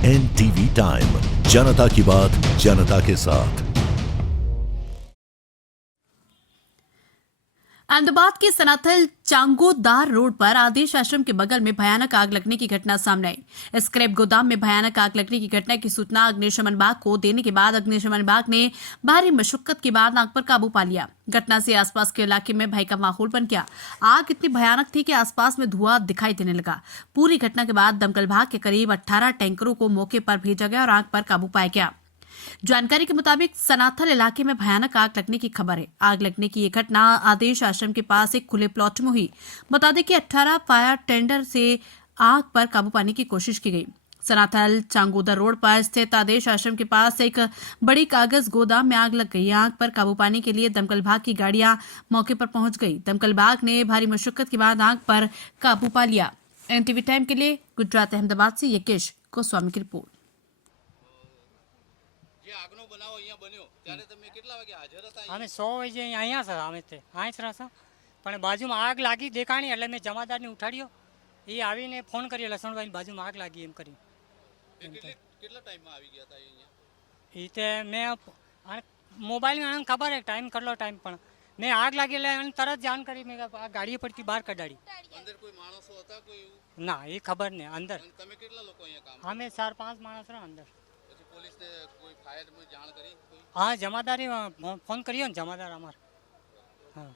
NTV time, जनता की बात जनता के साथ। अहमदाबाद के सनाथल चांगोदार रोड पर आदेश आश्रम के बगल में भयानक आग लगने की घटना सामने आई। स्क्रैप गोदाम में भयानक आग लगने की घटना की सूचना अग्निशमन विभाग को देने के बाद अग्निशमन विभाग ने भारी मशक्कत के बाद आग पर काबू पा लिया। घटना से आसपास के इलाके में भय का माहौल बन गया। आग इतनी भयानक थी कि आसपास में धुआं दिखाई देने लगा। पूरी घटना के बाद दमकल विभाग के करीब 18 टैंकरों को मौके पर भेजा गया और आग पर काबू पाया गया। जानकारी के मुताबिक सनाथल इलाके में भयानक आग लगने की खबर है। आग लगने की यह घटना आदेश आश्रम के पास एक खुले प्लॉट में हुई। बता दें कि 18 फायर टेंडर से आग पर काबू पाने की कोशिश की गई। सनाथल चांगोदर रोड पर स्थित आदेश आश्रम के पास एक बड़ी कागज गोदाम में आग लग गई। आग पर काबू पाने के लिए दमकल विभाग की गाड़ियां मौके पर पहुंच गई। दमकल विभाग ने भारी मशक्कत के बाद आग पर काबू पा लिया। NTV टाइम के लिए गुजरात अहमदाबाद से यकेश गोस्वामी की रिपोर्ट। અમે 100 વાગે અહીંયા છે, અમે તે અહીં જ રહેશે પણ બાજુમાં આગ લાગી દેખાણી એટલે મેં જમાદારને ઉઠાડ્યો. એ આવીને ફોન કર્યો લસણભાઈ બાજુમાં આગ લાગી એમ કરી. કેટલા ટાઈમમાં આવી ગયા હતા અહીંયા? એ તે મેં મોબાઈલમાં એને ખબર હે ટાઈમ કેટલો ટાઈમ પણ મેં આગ લાગી એટલે એને તરત જાણ કરી. મેં આ ગાડી પરથી બહાર કઢાડી. અંદર કોઈ માણસો હતા કોઈ એવું? ના એ ખબર નહીં અંદર તમે કેટલા લોકો અહીંયા કામ? અમે 4-5 માણસ રહ્યા અંદર. પછી પોલીસને કોઈ ફાયર જાણ કરી? હા જમાદારે ફોન કર્યો ને જમાદાર અમારે. હા